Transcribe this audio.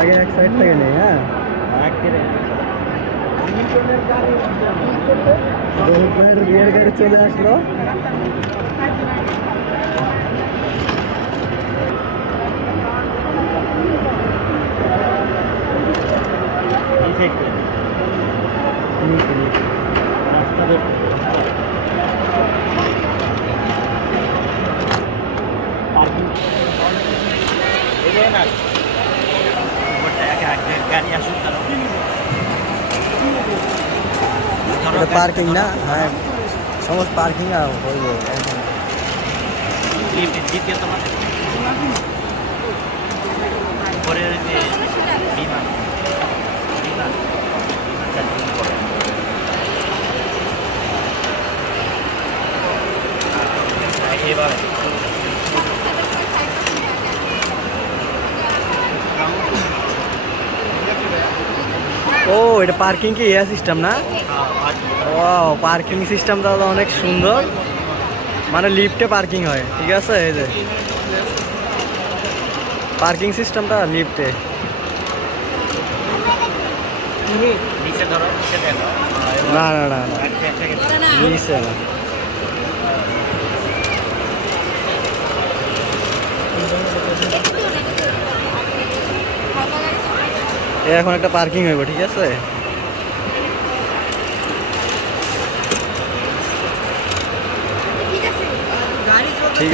আগে এক সাইড থেকে নেই। হ্যাঁ, রোহিত ভাইয়ের বিয়ের গাড়ি চলে আসলো। পার্কিং না? হ্যাঁ, সমস্ত পার্কিং হইব। দ্বিতীয় তোমার পরের যে বিমান বিমান বিমানটা করে এবার ও, এটা পার্কিং কি এয়ার সিস্টেম না? ও, পার্কিং সিস্টেমটা অনেক সুন্দর, মানে লিফটে পার্কিং হয়। ঠিক আছে, এই যে পার্কিং সিস্টেমটা লিফটে। নিচে ধরো, নিচে দেখো। না না না না, নিচে না। এখন একটা পার্কিং হইব। ঠিক আছে।